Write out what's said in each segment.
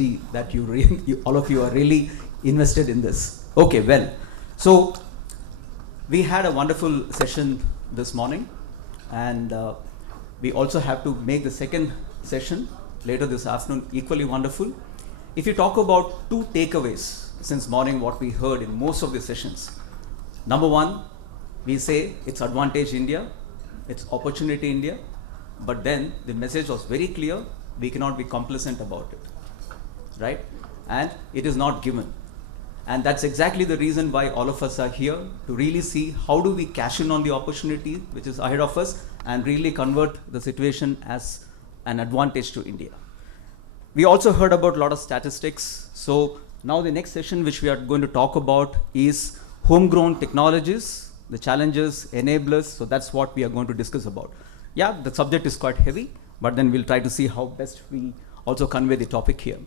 see that all of you are really invested in this. Okay, well, so we had a wonderful session this morning, and we also have to make the second session later this afternoon equally wonderful. If you talk about two takeaways since morning, what we heard in most of the sessions. Number one, we say it's advantage India, it's opportunity India, but then the message was very clear, we cannot be complacent about it, right? And it is not given. And that's exactly the reason why all of us are here, to really see how do we cash in on the opportunity which is ahead of us and really convert the situation as an advantage to India. We also heard about a lot of statistics. So now the next session which we are going to talk about is homegrown technologies, the challenges, enablers. So that's what we are going to discuss about. Yeah, the subject is quite heavy, but then we'll try to see how best we also convey the topic here.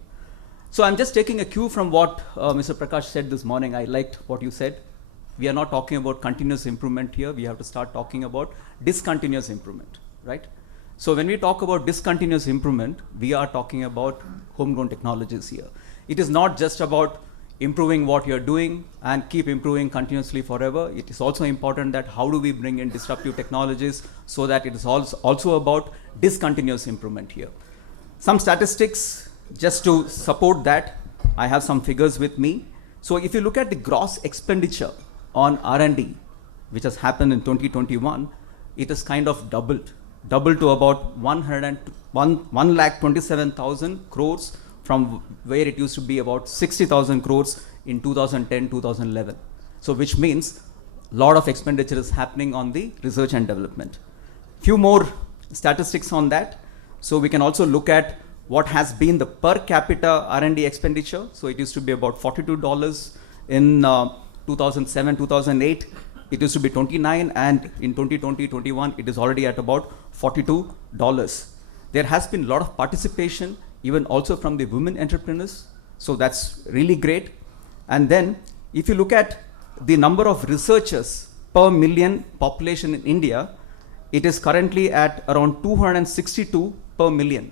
So I'm just taking a cue from what Mr. Prakash said this morning. I liked what you said. We are not talking about continuous improvement here. We have to start talking about discontinuous improvement, right? So when we talk about discontinuous improvement, we are talking about homegrown technologies here. It is not just about improving what you're doing and keep improving continuously forever. It is also important that how do we bring in disruptive technologies so that it is also about discontinuous improvement here. Some statistics just to support that. I have some figures with me. So if you look at the gross expenditure on R&D, which has happened in 2021, it has kind of doubled to about 1,27,000 crores from where it used to be about 60,000 crores in 2010, 2011. So which means a lot of expenditure is happening on the research and development. Few more statistics on that. So we can also look at what has been the per capita R&D expenditure. So it used to be about $42 in 2007, 2008. It used to be 29, and in 2020-21, it is already at about $42. There has been a lot of participation, even also from the women entrepreneurs. So that's really great. And then if you look at the number of researchers per million population in India, it is currently at around 262 per million.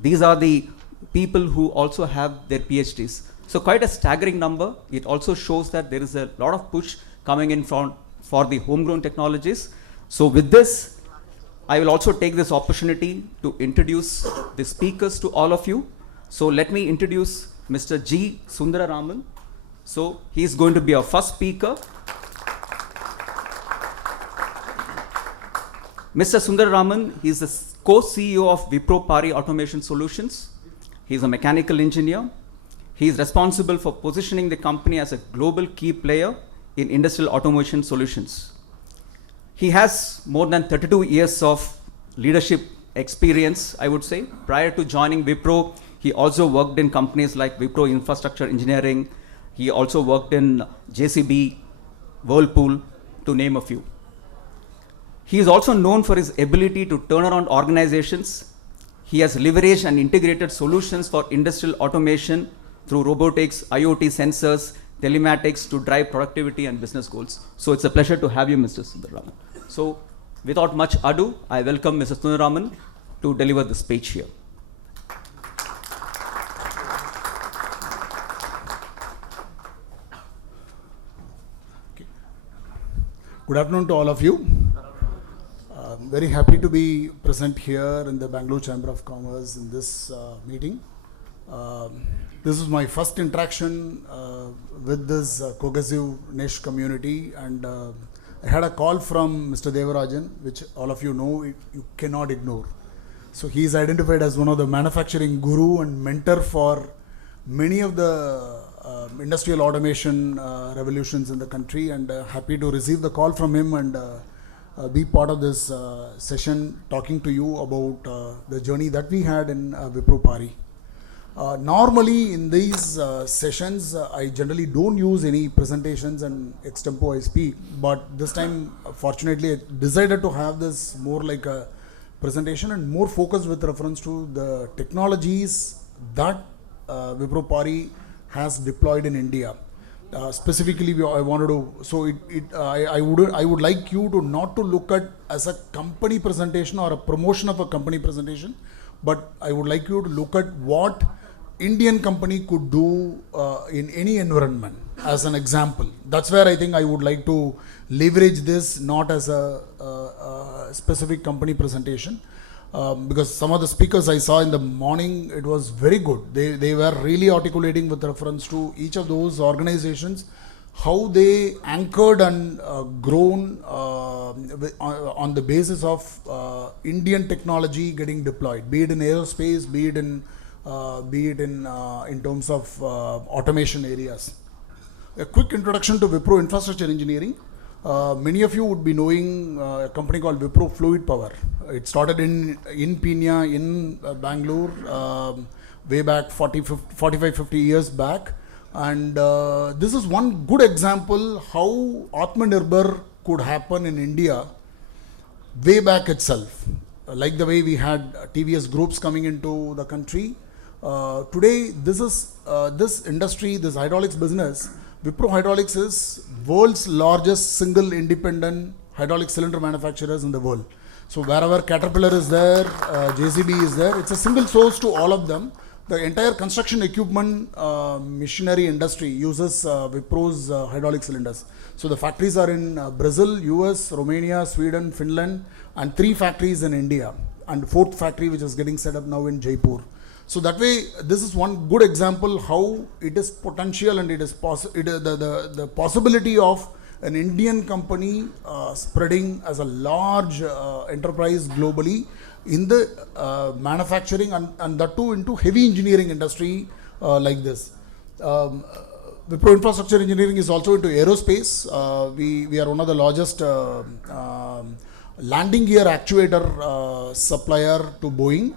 These are the people who also have their PhDs. So quite a staggering number. It also shows that there is a lot of push coming in for the homegrown technologies. So with this, I will also take this opportunity to introduce the speakers to all of you. So let me introduce Mr. G. Sundararaman. So he is going to be our first speaker. Mr. Sundararaman, he is the co-CEO of Wipro Pari Automation Solutions. He is a mechanical engineer. He is responsible for positioning the company as a global key player in industrial automation solutions. He has more than 32 years of leadership experience, I would say. Prior to joining Wipro, he also worked in companies like Wipro Infrastructure Engineering. He also worked in JCB, Whirlpool, to name a few. He is also known for his ability to turn around organizations. He has leveraged and integrated solutions for industrial automation through robotics, IoT sensors, telematics to drive productivity and business goals. So it's a pleasure to have you, Mr. Sundararaman. So without much ado, I welcome Mr. Sundararaman to deliver the speech here. Good afternoon to all of you. I'm very happy to be present here in the Bangalore Chamber of Commerce in this meeting. This is my first interaction with this cohesive niche community, and I had a call from Mr. Devarajan, which all of you know you cannot ignore. So he is identified as one of the manufacturing guru and mentor for many of the industrial automation revolutions in the country, and happy to receive the call from him and be part of this session talking to you about the journey that we had in Wipro Pari. Normally in these sessions, I generally don't use any presentations and extempo I speak, but this time, fortunately, I decided to have this more like a presentation and more focused with reference to the technologies that Wipro Pari has deployed in India. Specifically, I wanted to, so I would like you to not to look at as a company presentation or a promotion of a company presentation, but I would like you to look at what Indian company could do in any environment, as an example. That's where I think I would like to leverage this, not as a specific company presentation. Because some of the speakers I saw in the morning, it was very good. They were really articulating with reference to each of those organizations, how they anchored and grown on the basis of Indian technology getting deployed, be it in aerospace, be it in terms of automation areas. A quick introduction to Wipro Infrastructure Engineering. Many of you would be knowing a company called Wipro Fluid Power. It started in Pune, in Bangalore, way back 45-50 years back. And this is one good example how Atmanirbhar could happen in India way back itself. Like the way we had TVS groups coming into the country. Today, this industry, this hydraulics business, Wipro Hydraulics is world's largest single independent hydraulic cylinder manufacturers in the world. So wherever Caterpillar is there, JCB is there, it's a single source to all of them. The entire construction equipment machinery industry uses Wipro's hydraulic cylinders. So the factories are in Brazil, US, Romania, Sweden, Finland, and 3 factories in India, and 4th factory which is getting set up now in Jaipur. So that way, this is one good example how it is potential and it is the possibility of an Indian company spreading as a large enterprise globally in the manufacturing and that too into heavy engineering industry like this. Wipro Infrastructure Engineering is also into aerospace. We are one of the largest landing gear actuator supplier to Boeing.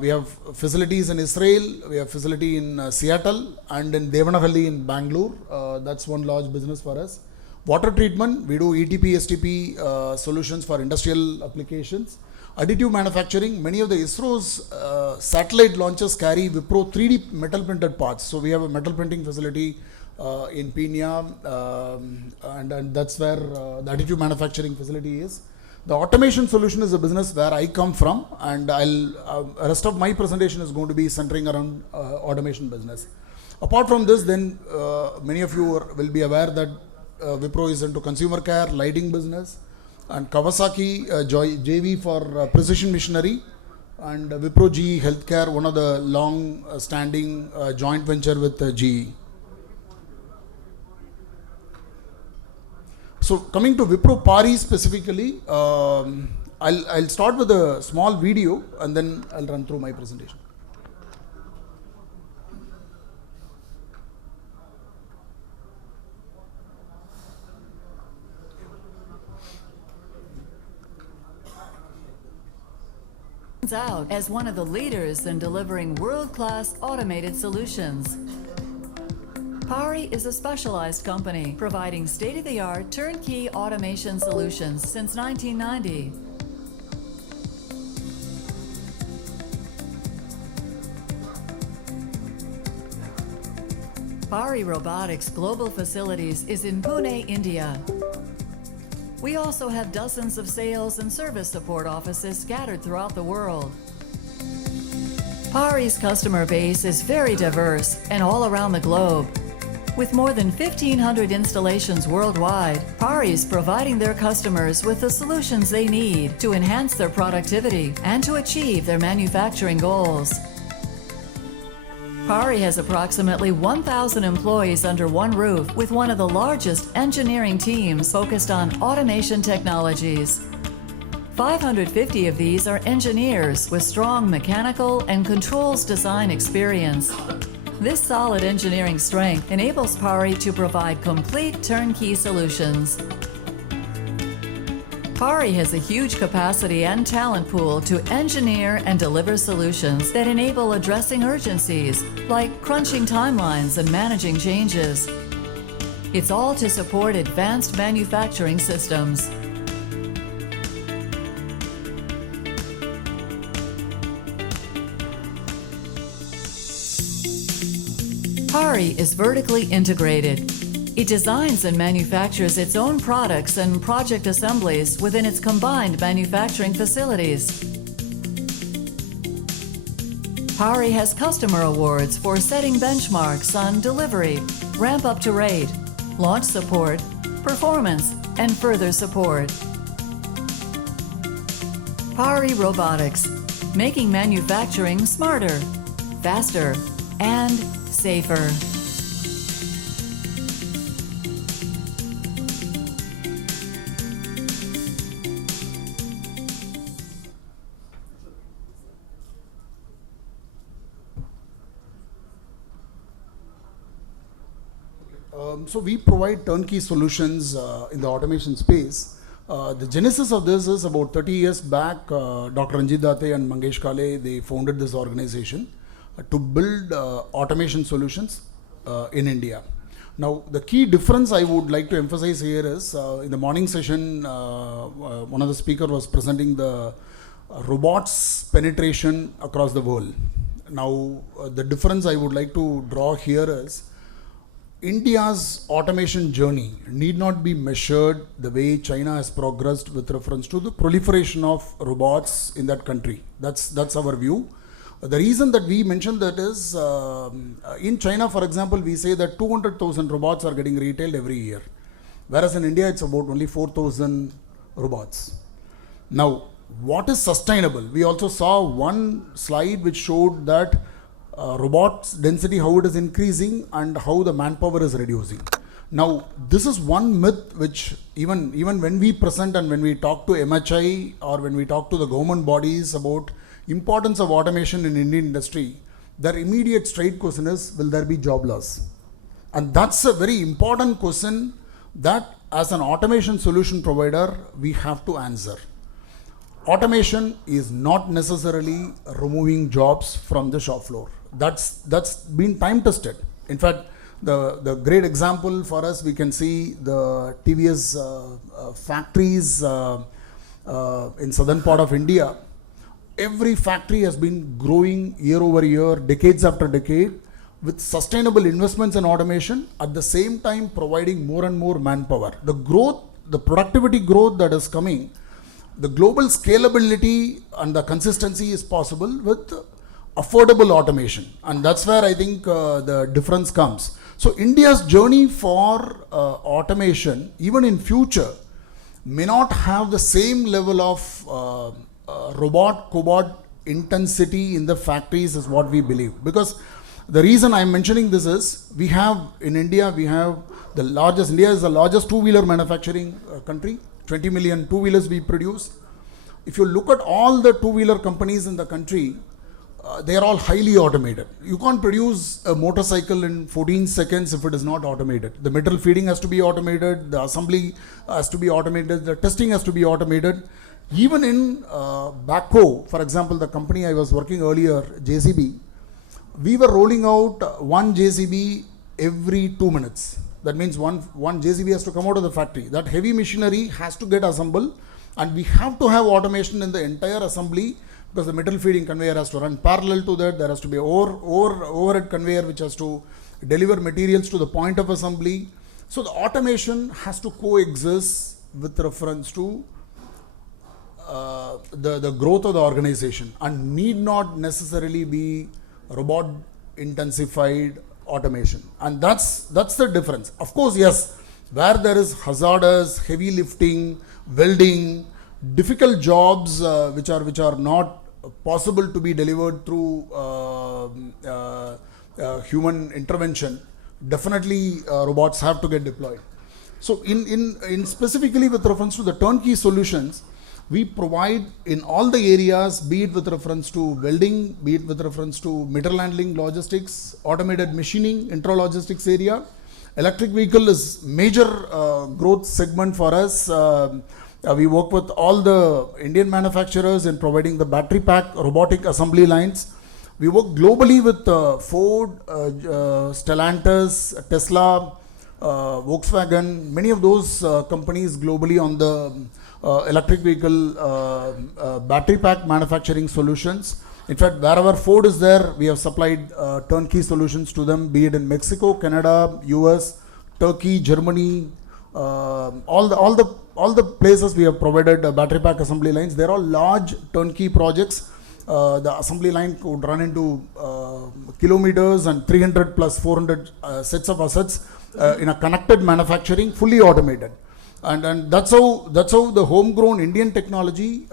We have facilities in Israel, we have facility in Seattle and in Devanahalli in Bangalore. That's one large business for us. Water treatment, we do ETP, STP solutions for industrial applications. Additive manufacturing, many of the ISRO's satellite launches carry Wipro 3D metal printed parts. So we have a metal printing facility in Pune and that's where the additive manufacturing facility is. The automation solution is a business where I come from, and rest of my presentation is going to be centering around automation business. Apart from this, then many of you will be aware that Wipro is into consumer care, lighting business, and Kawasaki JV for precision machinery, and Wipro GE Healthcare, one of the long-standing joint venture with GE. So coming to Wipro Pari specifically, I'll start with a small video and then I'll run through my presentation. Out as one of the leaders in delivering world-class automated solutions. Pari is a specialized company providing state-of-the-art turnkey automation solutions since 1990. Pari Robotics Global Facilities is in Pune, India. We also have dozens of sales and service support offices scattered throughout the world. Pari's customer base is very diverse and all around the globe. With more than 1,500 installations worldwide, Pari is providing their customers with the solutions they need to enhance their productivity and to achieve their manufacturing goals. Pari has approximately 1,000 employees under one roof with one of the largest engineering teams focused on automation technologies. 550 of these are engineers with strong mechanical and controls design experience. This solid engineering strength enables Pari to provide complete turnkey solutions. Pari has a huge capacity and talent pool to engineer and deliver solutions that enable addressing urgencies, like crunching timelines and managing changes. It's all to support advanced manufacturing systems. Pari is vertically integrated. It designs and manufactures its own products and project assemblies within its combined manufacturing facilities. PARI has customer awards for setting benchmarks on delivery, ramp up to rate, launch support, performance, and further support. PARI Robotics, making manufacturing smarter, faster, and safer. So we provide turnkey solutions in the automation space. The genesis of this is about 30 years back. Dr. Ranjit Date and Mangesh Kale, they founded this organization to build automation solutions in India. Now, the key difference I would like to emphasize here is in the morning session, one of the speakers was presenting the robots penetration across the world. Now, the difference I would like to draw here is India's automation journey need not be measured the way China has progressed with reference to the proliferation of robots in that country. That's our view. The reason that we mentioned that is, in China, for example, we say that 200,000 robots are getting retailed every year. Whereas in India, it's about only 4,000 robots. Now, what is sustainable? We also saw one slide which showed that robots density, how it is increasing and how the manpower is reducing. Now, this is one myth which even when we present and when we talk to MHI or when we talk to the government bodies about importance of automation in Indian industry, their immediate straight question is, will there be job loss? And that's a very important question that as an automation solution provider, we have to answer. Automation is not necessarily removing jobs from the shop floor. That's been time tested. In fact, the great example for us, we can see the TVS factories in southern part of India. Every factory has been growing year over year, decades after decade, with sustainable investments in automation, at the same time providing more and more manpower. The growth, the productivity growth that is coming, the global scalability and the consistency is possible with affordable automation. And that's where I think the difference comes. So India's journey for automation, even in future, may not have the same level of cobot intensity in the factories is what we believe. Because the reason I'm mentioning this is, we have in India, India is the largest two-wheeler manufacturing country. 20 million two-wheelers we produce. If you look at all the two-wheeler companies in the country, they are all highly automated. You can't produce a motorcycle in 14 seconds if it is not automated. The metal feeding has to be automated, the assembly has to be automated, the testing has to be automated. Even in backhoe, for example, the company I was working earlier, JCB, we were rolling out one JCB every 2 minutes. That means one JCB has to come out of the factory. That heavy machinery has to get assembled, and we have to have automation in the entire assembly, because the metal feeding conveyor has to run parallel to that. There has to be overhead conveyor which has to deliver materials to the point of assembly. So the automation has to coexist with reference to the growth of the organization, and need not necessarily be robot intensified automation. And that's the difference. Of course, yes, where there is hazardous, heavy lifting, welding, difficult jobs which are not possible to be delivered through human intervention, definitely robots have to get deployed. So in specifically with reference to the turnkey solutions, we provide in all the areas, be it with reference to welding, be it with reference to material handling, logistics, automated machining, intralogistics area. Electric vehicle is major growth segment for us. We work with all the Indian manufacturers in providing the battery pack robotic assembly lines. We work globally with Ford, Stellantis, Tesla, Volkswagen, many of those companies globally on the electric vehicle battery pack manufacturing solutions. In fact, wherever Ford is there, we have supplied turnkey solutions to them, be it in Mexico, Canada, US, Turkey, Germany, all the places we have provided battery pack assembly lines. They're all large turnkey projects, The assembly line could run into kilometers and 300 plus 400 sets of assets in a connected manufacturing, fully automated. And that's how the homegrown Indian technology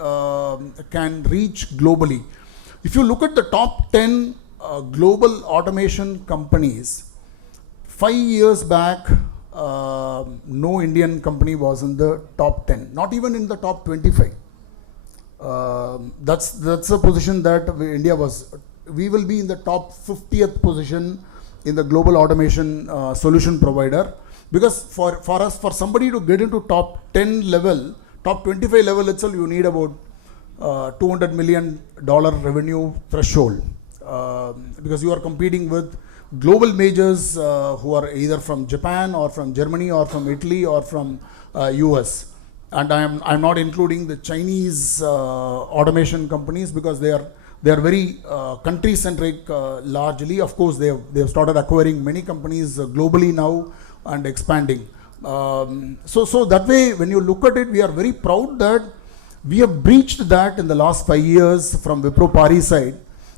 can reach globally. If you look at the top 10 global automation companies, 5 years back, no Indian company was in the top 10, not even in the top 25. That's a position that India was. We will be in the top 50th position in the global automation solution provider, because for somebody to get into top 10 level, top 25 level itself, you need about $200 million revenue threshold, because you are competing with global majors who are either from Japan or from Germany or from Italy or from US. And I'm not including the Chinese automation companies, because they are very country centric largely. Of course, they have started acquiring many companies globally now and expanding. So that way, when you look at it, we are very proud that we have breached that in the last 5 years from Wipro Pari side.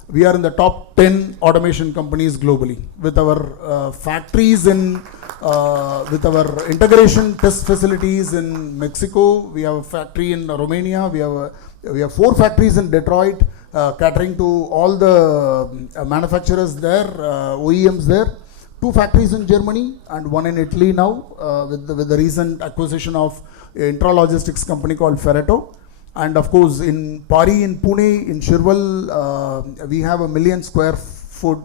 We are in the top 10 automation companies globally with our factories in, with our integration test facilities in Mexico. We have a factory in Romania. We have 4 factories in Detroit, catering to all the manufacturers there, OEMs there. 2 factories in Germany and 1 in Italy now, with the recent acquisition of intralogistics company called Ferretto. And of course, in Pari, in Pune, in Shirwal, we have a 1 million square foot,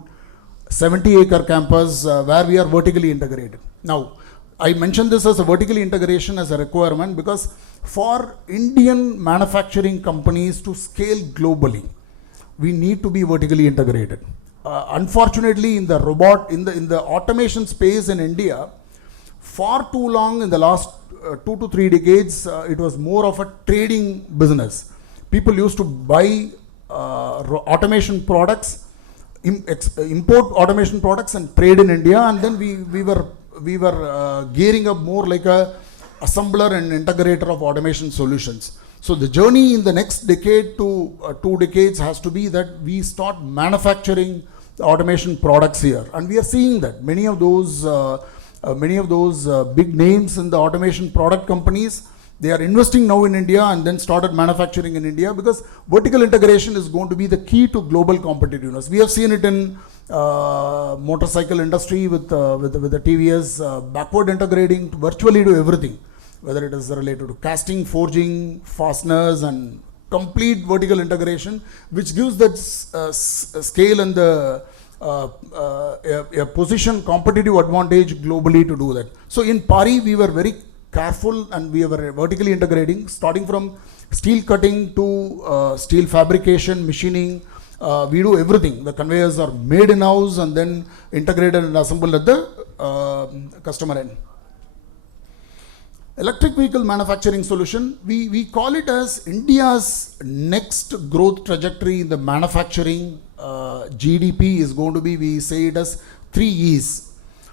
70-acre campus where we are vertically integrated. Now, I mentioned this as a vertical integration as a requirement because for Indian manufacturing companies to scale globally, we need to be vertically integrated. Unfortunately, in the automation space in India, for too long in the last 2 to 3 decades, it was more of a trading business. People used to buy automation products, import automation products and trade in India, and then we were gearing up more like a assembler and integrator of automation solutions. So the journey in the next decade to 2 decades has to be that we start manufacturing automation products here, and we are seeing that many of those big names in the automation product companies, they are investing now in India and then started manufacturing in India, because vertical integration is going to be the key to global competitiveness. We have seen it in motorcycle industry with the TVS backward integrating virtually to everything, whether it is related to casting, forging, fasteners, and complete vertical integration, which gives that scale and the a position competitive advantage globally to do that. So in Pari, we were very careful and we were vertically integrating, starting from steel cutting to steel fabrication, machining. We do everything. The conveyors are made in-house and then integrated and assembled at the customer end. Electric vehicle manufacturing solution, we call it as India's next growth trajectory in the manufacturing. GDP is going to be, we say it as 3 E's.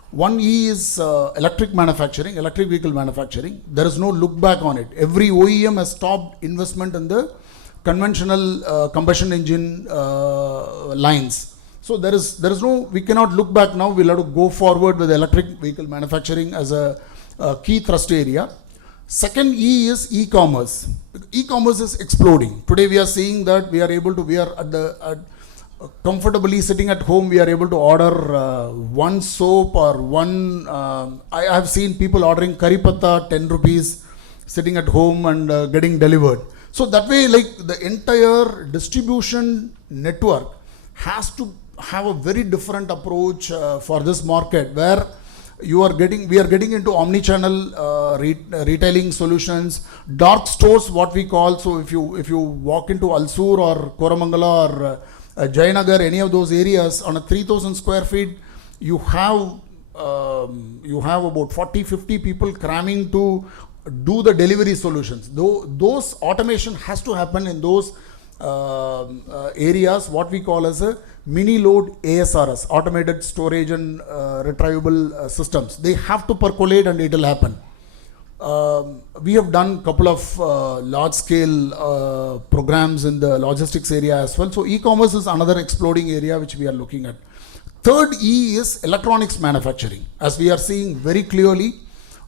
1 E is electric vehicle manufacturing. There is no look back on it. Every OEM has stopped investment in the conventional combustion engine lines. So there is no, we cannot look back now. We'll have to go forward with electric vehicle manufacturing as a key thrust area. Second E is e-commerce. E-commerce is exploding. Today we are seeing that we are comfortably sitting at home, we are able to order one soap or one, I have seen people ordering curry patta, 10 rupees, sitting at home and getting delivered. So that way, like the entire distribution network has to have a very different approach for this market, where we are getting into omni-channel retailing solutions, dark stores, what we call. So if you walk into Alsur or Koramangala or Jayanagar, any of those areas, on a 3,000 square feet, you have about 40-50 people cramming to do the delivery solutions. Those automation has to happen in those areas, what we call as a mini load ASRS, automated storage and retrievable systems. They have to percolate and it will happen. We have done a couple of large-scale programs in the logistics area as well. So e-commerce is another exploding area which we are looking at. Third E is electronics manufacturing. As we are seeing very clearly,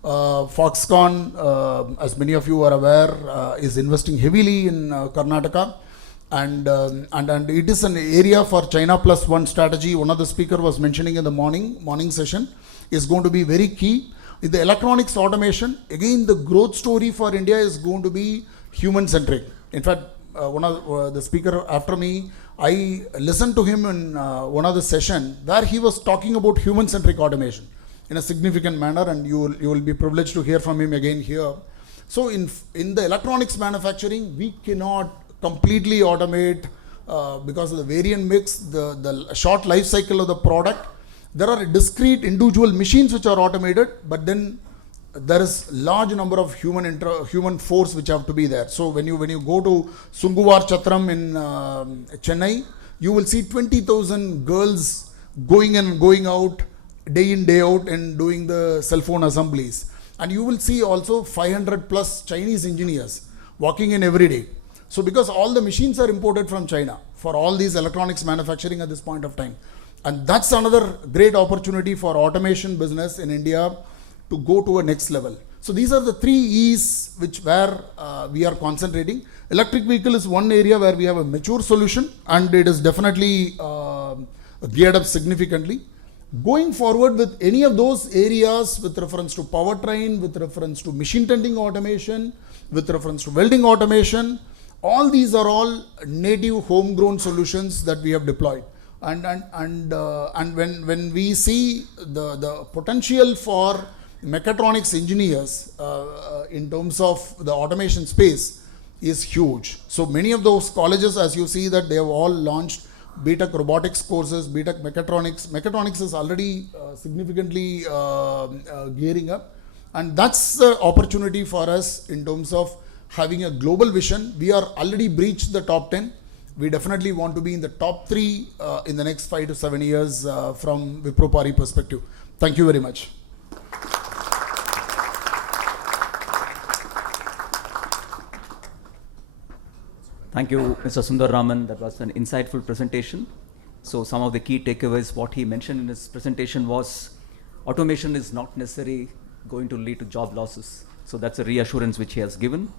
Foxconn, as many of you are aware, is investing heavily in Karnataka. And it is an area for China Plus One strategy. One of the speaker was mentioning in the morning session is going to be very key. In the electronics automation, again, the growth story for India is going to be human-centric. In fact, one of the speaker after me, I listened to him in one of the session where he was talking about human-centric automation in a significant manner, and you will be privileged to hear from him again here. So in the electronics manufacturing, we cannot completely automate because of the variant mix, the short life cycle of the product. There are discrete individual machines which are automated, but then there is large number of human force which have to be there. So when you go to Sunguvar Chatram in Chennai, you will see 20,000 girls going in and going out day in day out and doing the cell phone assemblies, and you will see also 500 plus Chinese engineers walking in every day. So because all the machines are imported from China for all these electronics manufacturing at this point of time. And that's another great opportunity for automation business in India to go to a next level. So these are the 3 E's where we are concentrating. Electric vehicle is one area where we have a mature solution, and it is definitely geared up significantly. Going forward with any of those areas with reference to powertrain, with reference to machine tending automation, with reference to welding automation, all these are all native homegrown solutions that we have deployed. And when we see the potential for mechatronics engineers in terms of the automation space is huge. So many of those colleges, as you see, that they have all launched BTech robotics courses, BTech mechatronics. Mechatronics is already significantly gearing up, and that's the opportunity for us in terms of having a global vision. We are already breached the top 10. We definitely want to be in the top 3 in the next 5 to 7 years from Wipro Pari perspective. Thank you very much. Thank you, Mr. Sundar Raman. That was an insightful presentation. So some of the key takeaways, what he mentioned in his presentation was automation is not necessarily going to lead to job losses. So that's a reassurance which he has given.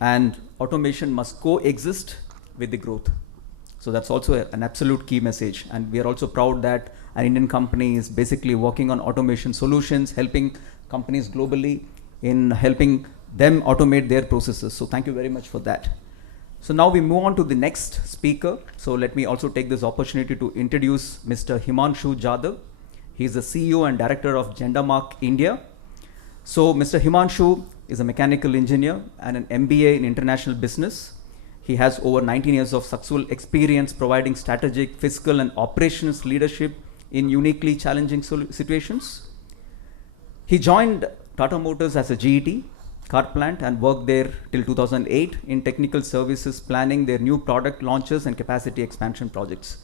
And automation must coexist with the growth. So that's also an absolute key message. And we are also proud that an Indian company is basically working on automation solutions, helping companies globally in helping them automate their processes. So thank you very much for that. So now we move on to the next speaker. So let me also take this opportunity to introduce Mr. Himanshu Jadhav. He is the CEO and Director of GenderMark India. So Mr. Himanshu is a mechanical engineer and an MBA in international business. He has over 19 years of successful experience providing strategic, fiscal and operations leadership in uniquely challenging situations. He joined Tata Motors as a GET car plant and worked there till 2008 in technical services, planning their new product launches and capacity expansion projects.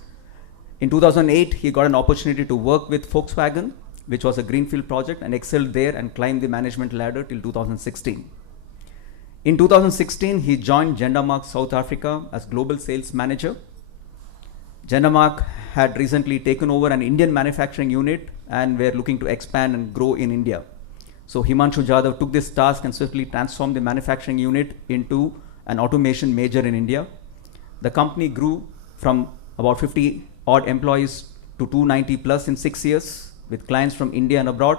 In 2008, he got an opportunity to work with Volkswagen, which was a greenfield project, and excelled there and climbed the management ladder till 2016. In 2016, he joined GenderMark South Africa as global sales manager. GenderMark had recently taken over an Indian manufacturing unit and were looking to expand and grow in India. So Himanshu Jadhav took this task and swiftly transformed the manufacturing unit into an automation major in India. The company grew from about 50 odd employees to 290 plus in 6 years with clients from India and abroad.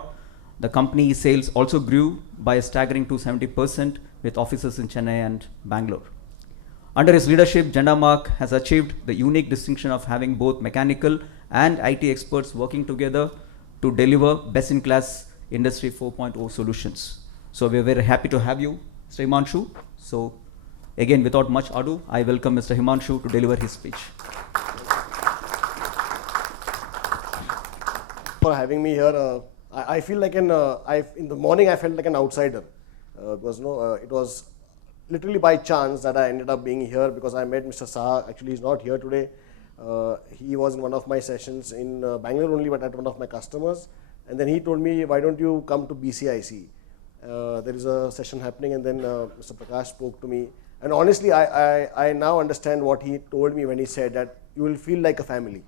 The company sales also grew by a staggering 270% with offices in Chennai and Bangalore. Under his leadership, GenderMark has achieved the unique distinction of having both mechanical and IT experts working together to deliver best-in-class Industry 4.0 solutions. So we're very happy to have you, Mr. Himanshu. So again, without much ado, I welcome Mr. Himanshu to deliver his speech. For having me here, I feel like in the morning I felt like an outsider because it was literally by chance that I ended up being here because I met Mr. Saha. Actually, he's not here today. He was in one of my sessions in Bangalore only, but at one of my customers. And then he told me, why don't you come to BCIC? there is a session happening, and then Mr. Prakash spoke to me. And honestly, I now understand what he told me when he said that you will feel like a family.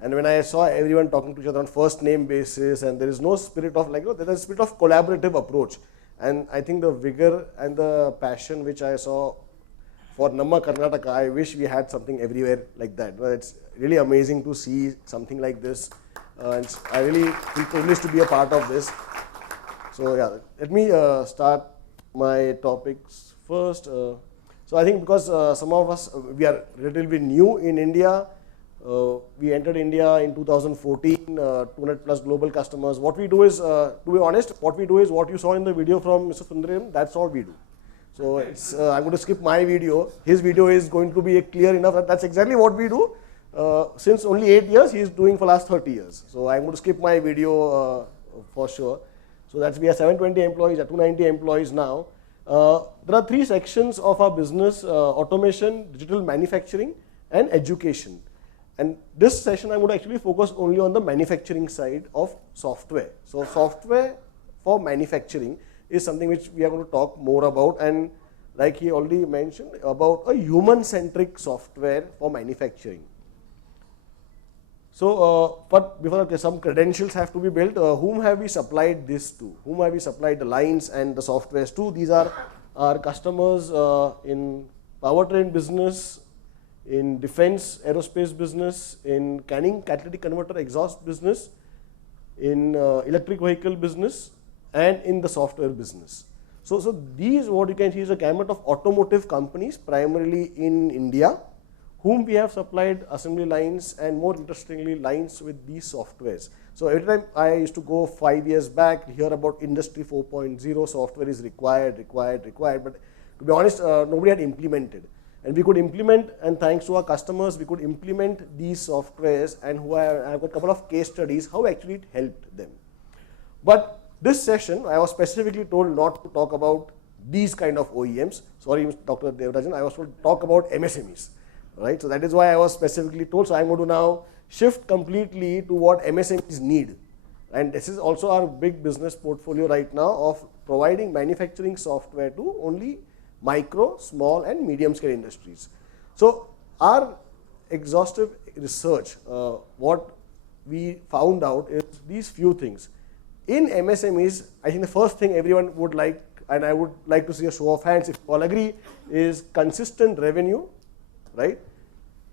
And when I saw everyone talking to each other on first name basis, and there is no spirit of like, there is a spirit of collaborative approach. And I think the vigor and the passion which I saw for Namma Karnataka, I wish we had something everywhere like that. It's really amazing to see something like this. And I really feel privileged to be a part of this. So yeah, let me start my topics first. So I think because some of us, we are relatively new in India. We entered India in 2014, 200 plus global customers. What we do is, to be honest, what we do is what you saw in the video from Mr. Sundaram, that's all we do. So it's, I'm going to skip my video. His video is going to be clear enough that that's exactly what we do. Since only 8 years, he is doing for last 30 years. So I'm going to skip my video for sure. So that's, we are 720 employees, 290 employees now. There are 3 sections of our business: automation, digital manufacturing, and education. And this session I'm going to actually focus only on the manufacturing side of software. So software for manufacturing is something which we are going to talk more about, and like he already mentioned, about a human-centric software for manufacturing. So, but before that, some credentials have to be built. Whom have we supplied this to? Whom have we supplied the lines and the softwares to? These are our customers in powertrain business, in defense aerospace business, in canning catalytic converter exhaust business, in electric vehicle business, and in the software business. So these, what you can see, is a gamut of automotive companies, primarily in India, whom we have supplied assembly lines, and more interestingly, lines with these softwares. So every time I used to go 5 years back, hear about Industry 4.0, software is required, but to be honest, nobody had implemented. And we could implement, and thanks to our customers, we could implement these softwares, and I've got a couple of case studies, how actually it helped them. But this session, I was specifically told not to talk about these kind of OEMs. Sorry, Dr. Devarajan, I was told to talk about MSMEs. Right? So that is why I was specifically told. So I'm going to now shift completely to what MSMEs need. And this is also our big business portfolio right now of providing manufacturing software to only micro, small, and medium scale industries. So our exhaustive research, what we found out is these few things. In MSMEs, I think the first thing everyone would like, and I would like to see a show of hands if you all agree, is consistent revenue, right?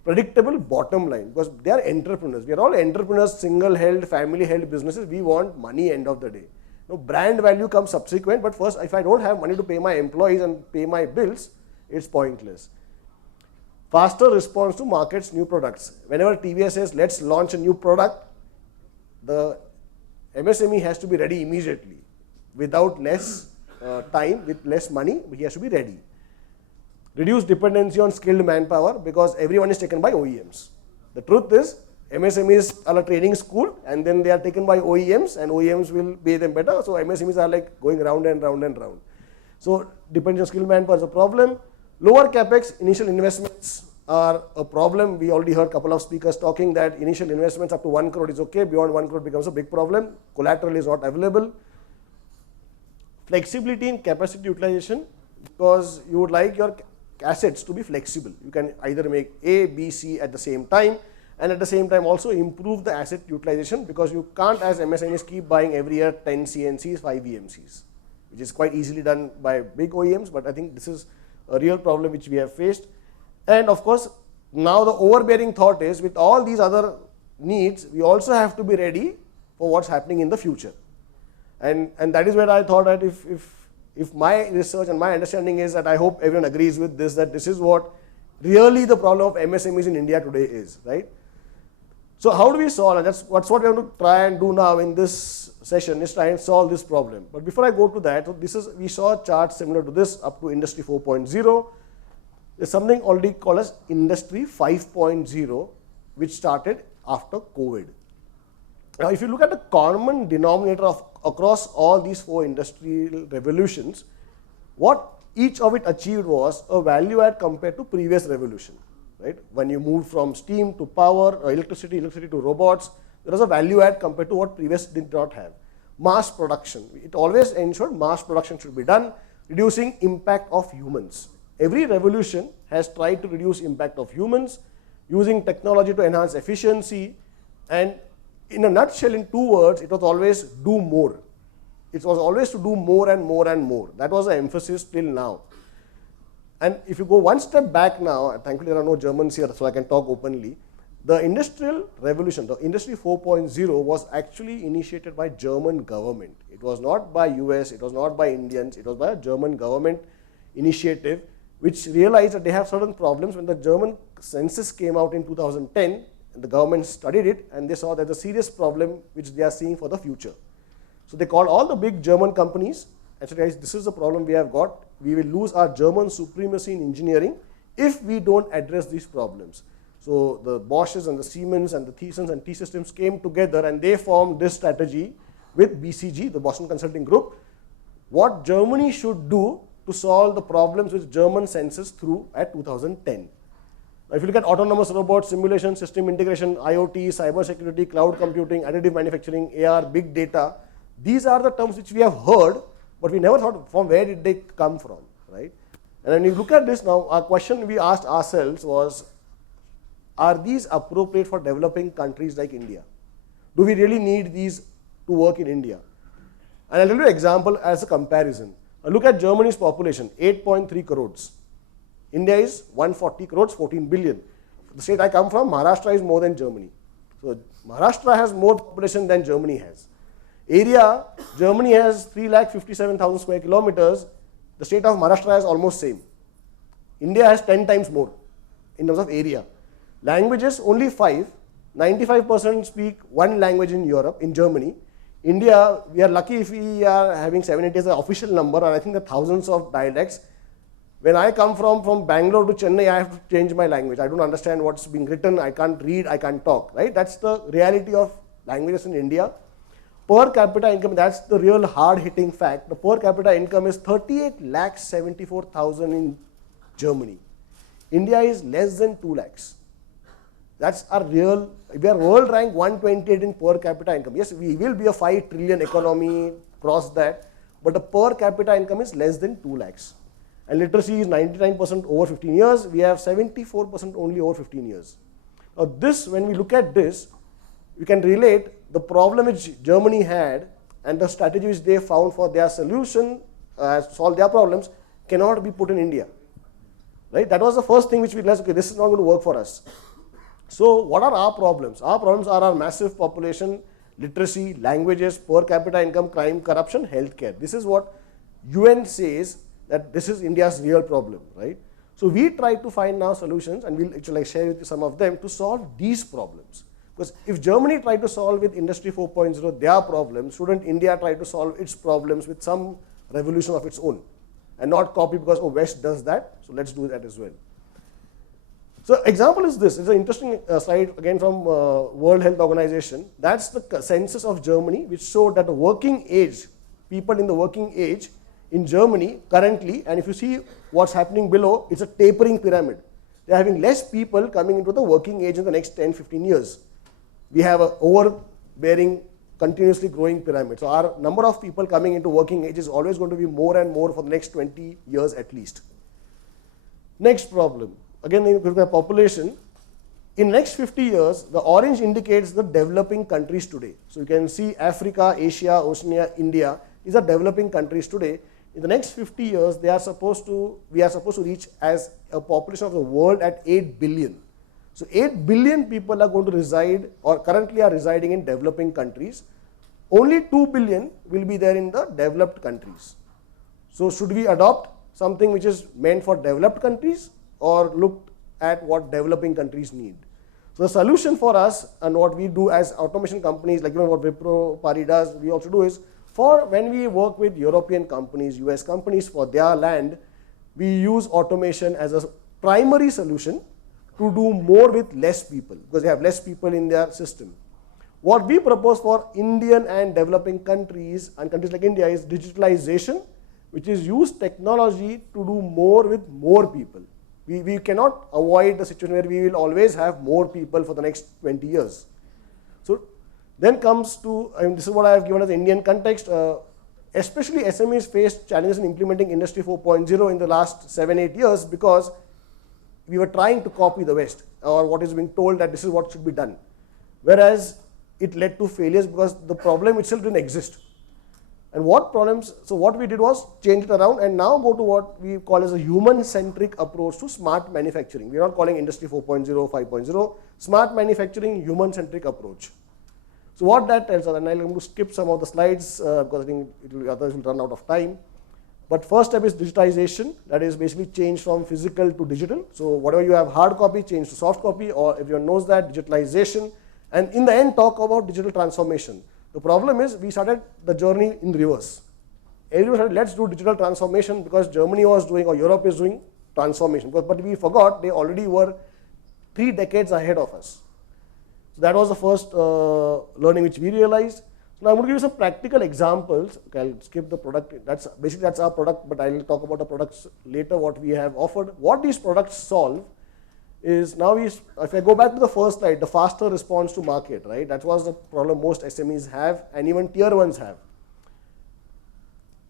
Predictable bottom line, because they are entrepreneurs. We are all entrepreneurs, single-held, family-held businesses. We want money end of the day. Now, brand value comes subsequent, but first, if I don't have money to pay my employees and pay my bills, it's pointless. Faster response to market's new products. Whenever TVS says, let's launch a new product, the MSME has to be ready immediately. Without less time, with less money, he has to be ready. Reduce dependency on skilled manpower, because everyone is taken by OEMs. The truth is, MSMEs are a training school, and then they are taken by OEMs, and OEMs will pay them better. So MSMEs are like going round and round and round. So dependency on skilled manpower is a problem. Lower capex initial investments are a problem. We already heard a couple of speakers talking that initial investments up to 1 crore is okay. Beyond 1 crore becomes a big problem. Collateral is not available. Flexibility in capacity utilization, because you would like your assets to be flexible. You can either make A, B, C at the same time, and at the same time also improve the asset utilization, because you can't, as MSMEs, keep buying every year 10 CNCs, 5 VMCs, which is quite easily done by big OEMs, but I think this is a real problem which we have faced. And of course, now the overbearing thought is, with all these other needs, we also have to be ready for what's happening in the future. And that is where I thought that if my research and my understanding is that, I hope everyone agrees with this, that this is what really the problem of MSMEs in India today is, right? So how do we solve, and that's what we have to try and do now in this session, is try and solve this problem. But before I go to that, so we saw a chart similar to this up to Industry 4.0. There's something already called as Industry 5.0, which started after COVID. Now, if you look at the common denominator across all these 4 industrial revolutions, what each of it achieved was a value add compared to previous revolution, right? When you moved from steam to power, electricity to robots, there was a value add compared to what previous did not have. mass production. It always ensured mass production should be done, reducing impact of humans. Every revolution has tried to reduce impact of humans, using technology to enhance efficiency, and in a nutshell, in 2 words, it was always do more. It was always to do more and more and more. That was the emphasis till now. And if you go one step back now, thankfully there are no Germans here, so I can talk openly. The industrial revolution, the industry 4.0 was actually initiated by German government. It was not by US, it was not by Indians, it was by a German government initiative which realized that they have certain problems. When the German census came out in 2010, the government studied it and they saw there's a serious problem which they are seeing for the future. So they called all the big German companies and said, guys, this is the problem we have got. We will lose our German supremacy in engineering if we don't address these problems. So the Bosches and the Siemens and the Thysens and T-Systems came together and they formed this strategy with BCG, the Boston Consulting Group, what Germany should do to solve the problems which German census threw at 2010. Now, if you look at autonomous robots, simulation, system integration, IoT, cyber security, cloud computing, additive manufacturing, AR, big data, these are the terms which we have heard, but we never thought from where did they come from, right? And when you look at this now, our question we asked ourselves was, are these appropriate for developing countries like India? Do we really need these to work in India? And I'll tell you an example as a comparison. Look at Germany's population, 8.3 crores. India is 140 crores, 14 billion. The state I come from, Maharashtra, is more than Germany. So Maharashtra has more population than Germany has. Area, Germany has 3,57,000 square kilometers. The state of Maharashtra has almost same. India has 10 times more in terms of area. Languages, only 5. 95% speak one language in Europe, in Germany. India, we are lucky if we are having 70 as an official number, and I think there are thousands of dialects. When I come from Bangalore to Chennai, I have to change my language. I don't understand what's being written, I can't read, I can't talk, right? That's the reality of languages in India. Per capita income, that's the real hard-hitting fact. The per capita income is 38,74,000 in Germany. India is less than 2 lakhs. That's our real, we are world rank 128 in per capita income. Yes, we will be a 5 trillion economy, cross that, but the per capita income is less than 2 lakhs. And literacy is 99% over 15 years. We have 74% only over 15 years. Now this, when we look at this, we can relate the problem which Germany had and the strategy which they found for their solution, solve their problems, cannot be put in India. Right? That was the first thing which we realized, okay, this is not going to work for us. So what are our problems? Our problems are our massive population, literacy, languages, per capita income, crime, corruption, healthcare. This is what UN says that this is India's real problem, right? So we try to find now solutions, and we'll actually share with you some of them to solve these problems. Because if Germany tried to solve with Industry 4.0 their problems, shouldn't India try to solve its problems with some revolution of its own? And not copy because, oh, West does that, so let's do that as well. So example is this. It's an interesting slide again from World Health Organization. That's the census of Germany, which showed that the working age, people in the working age in Germany currently, and if you see what's happening below, it's a tapering pyramid. They're having less people coming into the working age in the next 10-15 years. We have an overbearing, continuously growing pyramid. So our number of people coming into working age is always going to be more and more for the next 20 years at least. Next problem. Again, if you look at population, in next 50 years, the orange indicates the developing countries today. So you can see Africa, Asia, Oceania, India. These are developing countries today. In the next 50 years, we are supposed to reach as a population of the world at 8 billion. So 8 billion people are going to reside or currently are residing in developing countries. Only 2 billion will be there in the developed countries. So should we adopt something which is meant for developed countries or look at what developing countries need? So the solution for us and what we do as automation companies, like even what Wipro Pari does, we also do is, for when we work with European companies, US companies for their land, we use automation as a primary solution to do more with less people because they have less people in their system. What we propose for Indian and developing countries and countries like India is digitalization, which is use technology to do more with more people. We cannot avoid the situation where we will always have more people for the next 20 years. So Then comes to, this is what I have given as Indian context, especially SMEs faced challenges in implementing Industry 4.0 in the last 7-8 years because we were trying to copy the West, or what is being told that this is what should be done. Whereas it led to failures because the problem itself didn't exist. And what problems, so what we did was change it around and now go to what we call as a human-centric approach to smart manufacturing. We're not calling Industry 4.0, 5.0, smart manufacturing, human-centric approach. So what that tells us, and I'm going to skip some of the slides because I think others will run out of time. But first step is digitization, that is basically change from physical to digital. So whatever you have hard copy, change to soft copy, or everyone knows that, digitalization. And in the end, talk about digital transformation. The problem is we started the journey in reverse. Everyone said, let's do digital transformation because Germany was doing or Europe is doing transformation. But we forgot they already were 3 decades ahead of us. So that was the first learning which we realized. So now I'm going to give you some practical examples. Okay, I'll skip the product. That's our product, but I'll talk about the products later, what we have offered. What these products solve is now if I go back to the first slide, the faster response to market, right? That was the problem most SMEs have and even tier ones have.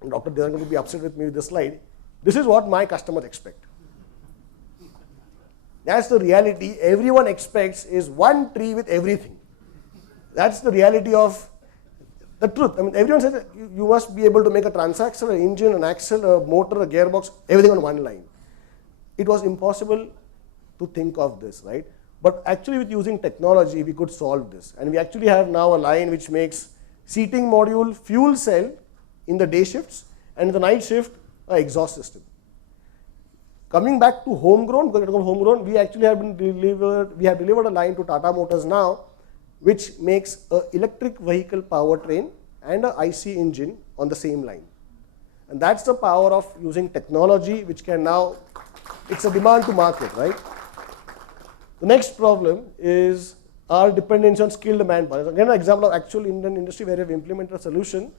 And Dr. Devan going to be upset with me with this slide. This is what my customers expect. That's the reality. Everyone expects is one tree with everything. That's the reality of the truth. I mean, everyone says you must be able to make a transaxle, an engine, an axle, a motor, a gearbox, everything on one line. It was impossible to think of this, right? But actually with using technology, we could solve this. And we actually have now a line which makes seating module, fuel cell in the day shifts, and in the night shift, an exhaust system. Coming back to homegrown, because homegrown, we actually have delivered a line to Tata Motors now, which makes an electric vehicle powertrain and an IC engine on the same line. And that's the power of using technology, which can now, it's a demand to market, right? The next problem is our dependence on skilled manpower. Again, an example of actual Indian industry where we have implemented a solution.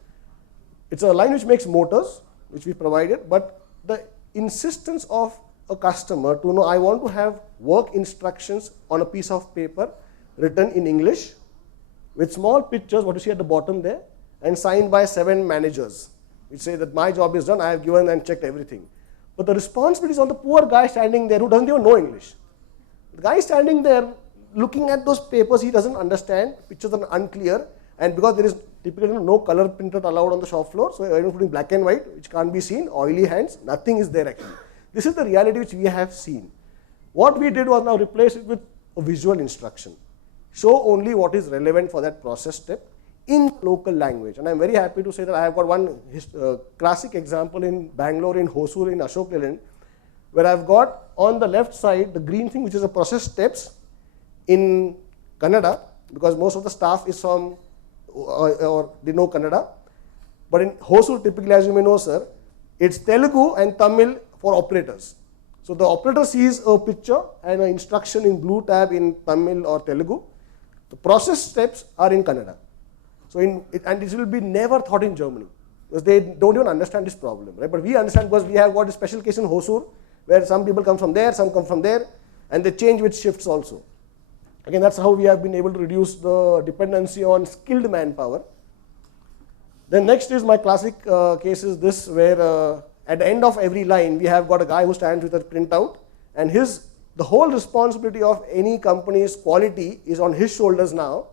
It's a line which makes motors, which we provided, but the insistence of a customer to know I want to have work instructions on a piece of paper written in English with small pictures, what you see at the bottom there, and signed by 7 managers, which say that my job is done, I have given and checked everything. But the responsibility is on the poor guy standing there who doesn't even know English. The guy standing there looking at those papers, he doesn't understand, pictures are unclear, and because there is typically no color printed allowed on the shop floor, so I'm putting black and white, which can't be seen, oily hands, nothing is there actually. This is the reality which we have seen. What we did was now replace it with a visual instruction. Show only what is relevant for that process step in local language. And I'm very happy to say that I have got one classic example in Bangalore, in Hosur, in Ashok Leyland, where I've got on the left side the green thing, which is the process steps in Kannada, because most of the staff is from or they know Kannada. But in Hosur, typically, as you may know, sir, it's Telugu and Tamil for operators. So the operator sees a picture and an instruction in blue tab in Tamil or Telugu. The process steps are in Kannada. So and this will be never thought in Germany because they don't even understand this problem, right? But we understand because we have got a special case in Hosur where some people come from there, some come from there, and they change with shifts also. Again, that's how we have been able to reduce the dependency on skilled manpower. Then next is my classic case is this where at the end of every line we have got a guy who stands with a printout, and the whole responsibility of any company's quality is on his shoulders now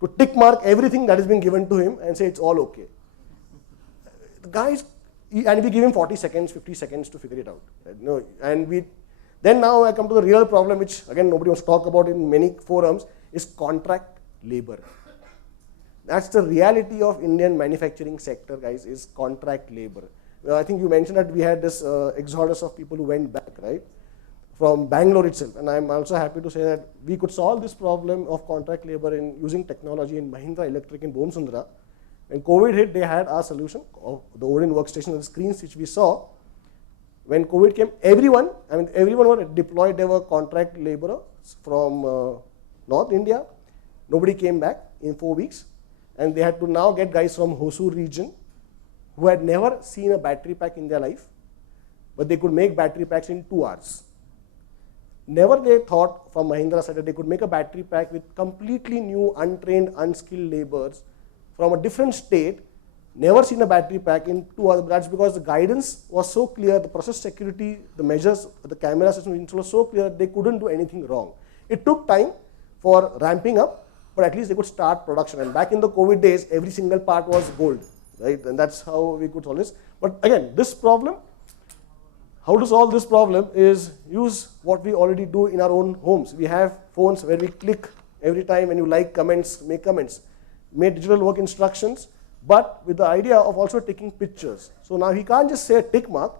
to tick mark everything that has been given to him and say it's all okay. The guys, and we give him 40 seconds, 50 seconds to figure it out. Then now I come to the real problem, which again nobody wants to talk about in many forums, is contract labor. That's the reality of Indian manufacturing sector, guys, is contract labor. I think you mentioned that we had this exodus of people who went back, right, from Bangalore itself. And I'm also happy to say that we could solve this problem of contract labor in using technology in Mahindra Electric in Bomsundra. When COVID hit, they had our solution of the Odin workstation, the screens which we saw. When COVID came, everyone were deployed. They were contract laborers from North India. Nobody came back in 4 weeks. And they had to now get guys from Hosur region who had never seen a battery pack in their life, but they could make battery packs in 2 hours. never they thought from Mahindra side that they could make a battery pack with completely new, untrained, unskilled laborers from a different state. Never seen a battery pack in 2 hours. That's because the guidance was so clear, the process security, the measures, the camera system was so clear that they couldn't do anything wrong. It took time for ramping up, but at least they could start production. And back in the COVID days, every single part was gold, right? And that's how we could solve this. But again, this problem, how to solve this problem is use what we already do in our own homes. We have phones where we click every time when you like comments, make comments, make digital work instructions, but with the idea of also taking pictures. So now he can't just say a tick mark,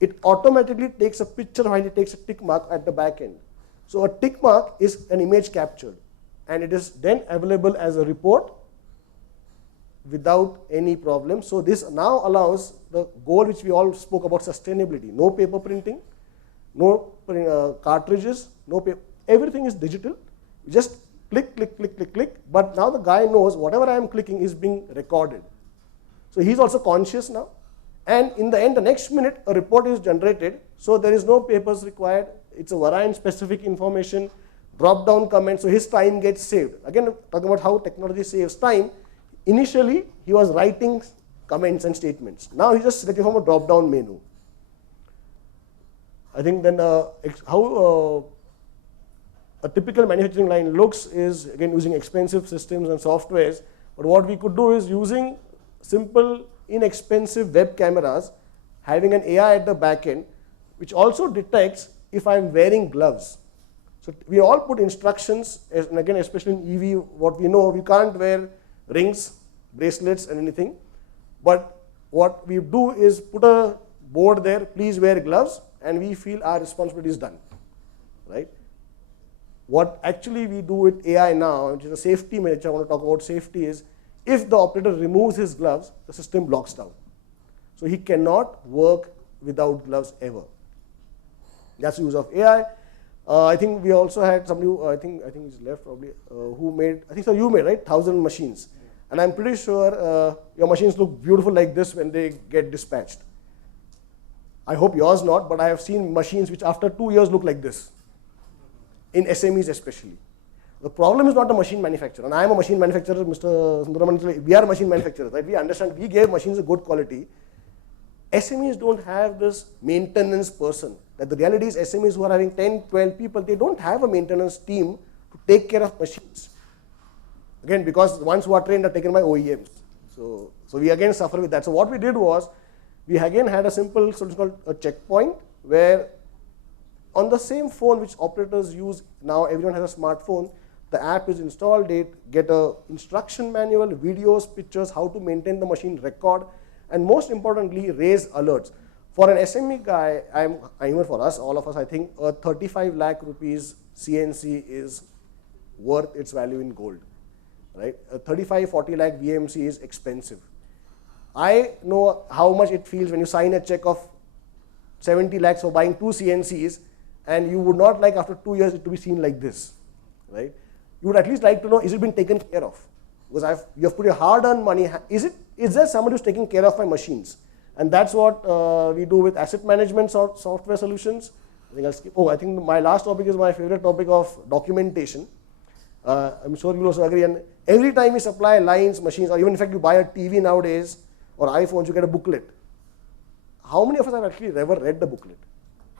it automatically takes a picture while it takes a tick mark at the back end. So a tick mark is an image captured, and it is then available as a report without any problem. So this now allows the goal which we all spoke about, sustainability. No paper printing, no cartridges, no paper, everything is digital. You just click, click, click, click, click, but now the guy knows whatever I am clicking is being recorded. So he's also conscious now, and in the end, the next minute, a report is generated, so there is no papers required. It's a variant specific information, drop down comment, so his time gets saved. Again, talking about how technology saves time. Initially, he was writing comments and statements. Now he's just selecting from a drop down menu. I think then how a typical manufacturing line looks is, again, using expensive systems and softwares, but what we could do is using simple, inexpensive web cameras, having an AI at the back end, which also detects if I'm wearing gloves. So we all put instructions, and again, especially in EV, what we know, we can't wear rings, bracelets, and anything, but what we do is put a board there, please wear gloves, and we feel our responsibility is done, right? What actually we do with AI now, which is a safety measure, I want to talk about safety, is if the operator removes his gloves, the system blocks down. So he cannot work without gloves ever. That's the use of AI. I think we also had somebody who, I think he's left probably, who made, I think so you made, right, 1,000 machines. And I'm pretty sure your machines look beautiful like this when they get dispatched. I hope yours not, but I have seen machines which after 2 years look like this, in SMEs especially. The problem is not the machine manufacturer, and I am a machine manufacturer, Mr. Sundraman, we are machine manufacturers, right? We understand, we gave machines a good quality. SMEs don't have this maintenance person. That the reality is SMEs who are having 10, 12 people, they don't have a maintenance team to take care of machines. Again, because the ones who are trained are taken by OEMs. So we again suffer with that. So what we did was, we again had a simple solution called a checkpoint, where on the same phone which operators use, now everyone has a smartphone, the app is installed, they get a instruction manual, videos, pictures, how to maintain the machine, record, and most importantly, raise alerts. For an SME guy, even for us, all of us, I think a 35 lakh rupees CNC is worth its value in gold, right? A 35, 40 lakh VMC is expensive. I know how much it feels when you sign a check of 70 lakhs for buying 2 CNCs, and you would not like after 2 years it to be seen like this, right? You would at least like to know, is it been taken care of? Because you have put your hard-earned money. Is there somebody who's taking care of my machines? And that's what we do with asset management software solutions. I think I'll skip. Oh, I think my last topic is my favorite topic of documentation. I'm sure you'll also agree. And every time you supply lines, machines, or even in fact you buy a TV nowadays or iPhones, you get a booklet. How many of us have actually ever read the booklet?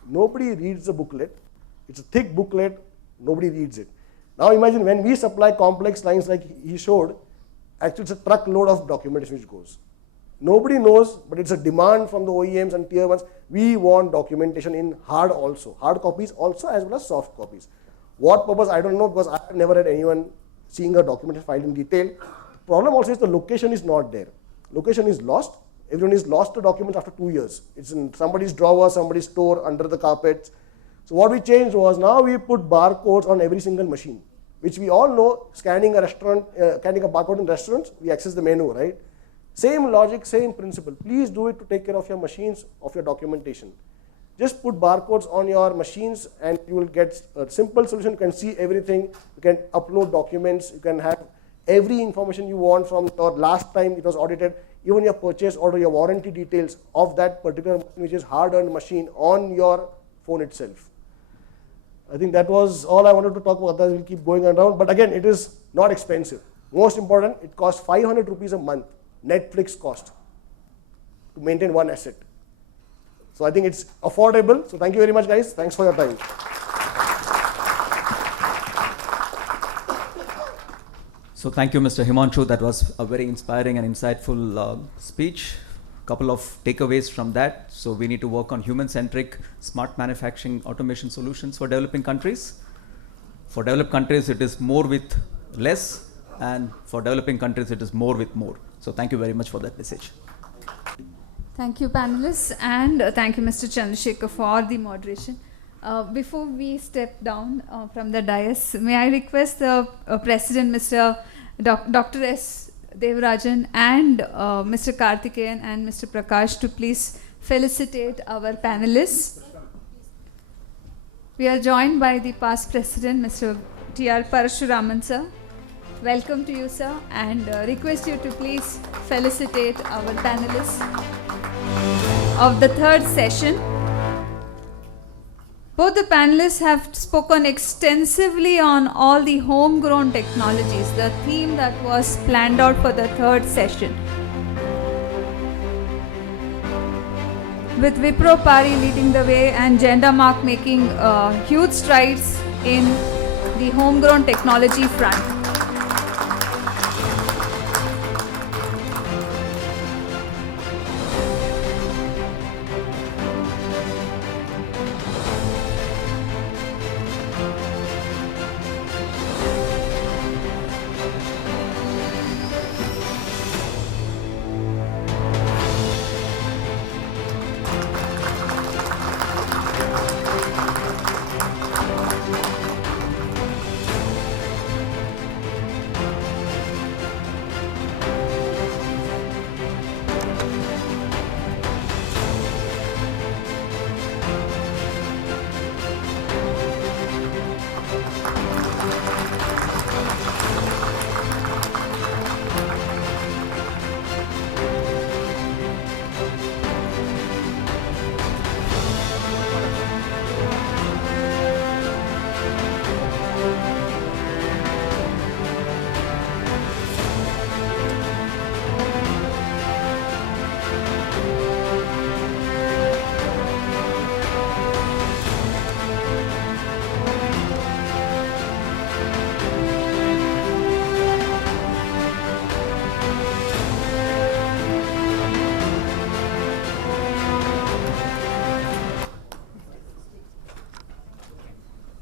Nobody reads the booklet. It's a thick booklet. Nobody reads it. Now imagine when we supply complex lines like he showed, actually it's a truckload of documentation which goes. Nobody knows, but it's a demand from the OEMs and tier ones. We want documentation in hard copies also, as well as soft copies. What purpose, I don't know, because I have never had anyone seeing a documentation file in detail. The problem also is the location is not there. Location is lost. Everyone is lost the documents after 2 years. It's in somebody's drawer, somebody's store, under the carpets. So what we changed was, now we put barcodes on every single machine, which we all know, scanning a barcode in restaurants, we access the menu, right? Same logic, same principle. Please do it to take care of your machines, of your documentation. Just put barcodes on your machines and you will get a simple solution. You can see everything. You can upload documents. You can have every information you want from the last time it was audited, even your purchase order, your warranty details of that particular machine, which is hard-earned machine, on your phone itself. I think that was all I wanted to talk about. Otherwise, we'll keep going around. But again, it is not expensive. Most important, it costs 500 rupees a month, Netflix cost, to maintain one asset. So I think it's affordable. So thank you very much, guys. Thanks for your time. So thank you, Mr. Himanshu. That was a very inspiring and insightful speech. Couple of takeaways from that. So we need to work on human-centric, smart manufacturing, automation solutions for developing countries. For developed countries, it is more with less, and for developing countries, it is more with more. So thank you very much for that message. Thank you, panelists, and thank you, Mr. Chandrasekhar, for the moderation. Before we step down from the dais, may I request the President, Mr. Dr. S. Devarajan, and Mr. Karthikeyan and Mr. Prakash to please felicitate our panelists. We are joined by the past President, Mr. T.R. Parashuraman, sir. Welcome to you, sir, and request you to please felicitate our panelists of the third session. Both the panelists have spoken extensively on all the homegrown technologies, the theme that was planned out for the third session. With Wipro Pari leading the way and GenderMark making huge strides in the homegrown technology front.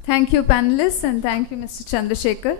Thank you, panelists, and thank you, Mr. Chandrasekhar.